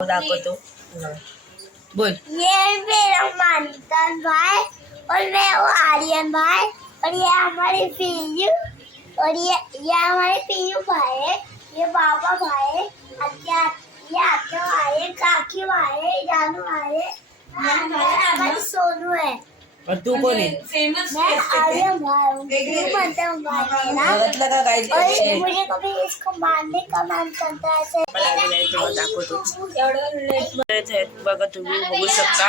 दाखवतो बोल। ये मेरा मानतान भाई और मैं वो आर्यन भाई और ये हमारे पीयू और ये हमारे पीयू भाई है, ये बाबा भाई है, ये आत्या भाई है, काकी भाई है, जानू भाई है, हमारी सोनू है। और तू कोण आहे? मैं आर्यन भाई हूँ, तू बनता हूँ भाई मेरा। बघितलं का गाईज? और मुझे कभी इसको मारने का मन करता है ऐसे। दाखवतो बघा, तुम्ही बघू शकता।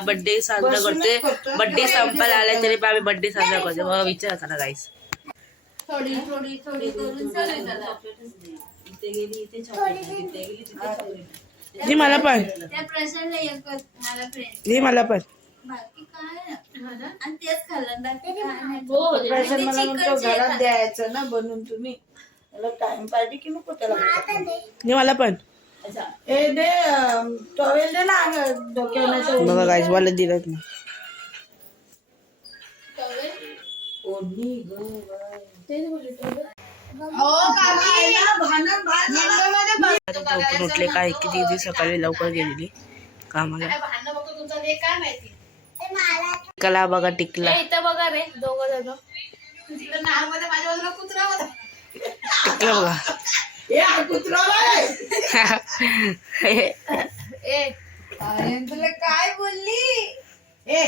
बर्थडे साजरा करते, बर्थडे संपायला आलाय तरी आम्ही बर्थडे साजरा करतो। बघा विचार करा गाईस। थोडी थोडी थोडी करून हे मला पण, त्या प्रशांतला एक मला फ्रेंड हे मला पण। बाकी काय आणि तेच खाल्लं बाकी काय नाही। हो प्रशांत मला म्हणतो घरात द्यायचं ना बनवून, तुम्ही त्याला टाइम पाहिजे की नको त्याला? हे मला पण। ए दे टॉवेल दे ना डोक्यावर। बघा गाईस, मला दिलंच नाही। झोपून उठले काय की दीदी सकाळी लवकर गेलेली कामाला। कला बघा टिकला, इथं बघा रे दोघं जण टिकला बघा। तुला काय बोलली? ए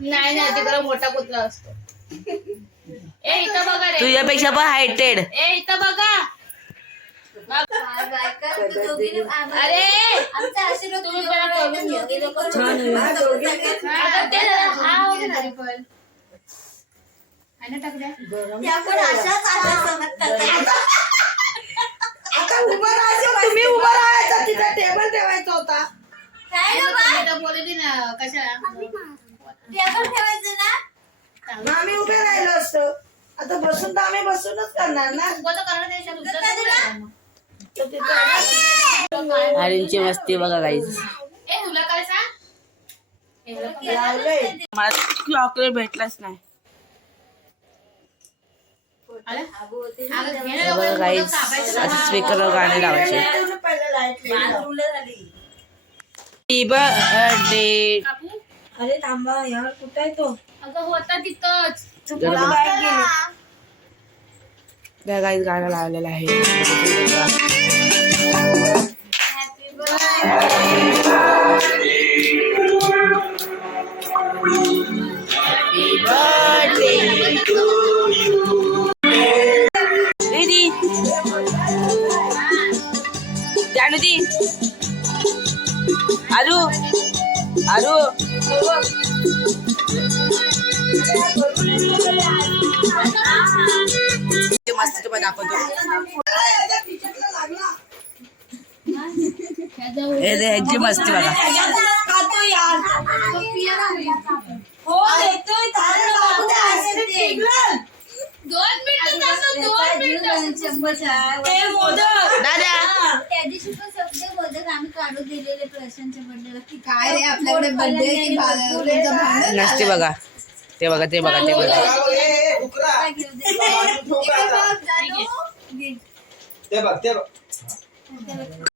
नाही नाही तिकडे मोठा कुत्रा असतो। ए इथं बघा रे, तुझ्यापेक्षा पण हायटेड। ए इथं बघा। अरे आमचा आशीर्वाद तुम्ही बघा करून तुम्ही उभा राहायचा, तिचा टेबल ठेवायचा होता। बोलली ना कशाला टेबल ठेवायचं ना, आम्ही उभे राहिलो असतो। आता बसून तर आम्ही बसूनच करणार ना। हरींची मस्ती बघा गाईज। ए तुला काय सांग लावलंय मला चॉकलेट भेटलाच नाही बघा गाईज। असं स्पीकरवर गाणे लावायचे। Happy birthday. अरे थांबा यार, कुठं आहे तो? अगं होता तिथंच। त्या गाईज गाणं लावलेलं आहे। हॅपी बर्थडे दीदी, जानू दी, आरू आरू मस्त तुम्हाला दाखवतो। ह्याची मस्ती बघा। दादा त्या दिवशी पण सगळे मोदक आम्ही काढून दिलेले प्रशांतच्या बर्थडेला। काय रे आपल्याकडे बर्थडे नसते बघा, ते बघा ते बघा ते बघा। ते बघ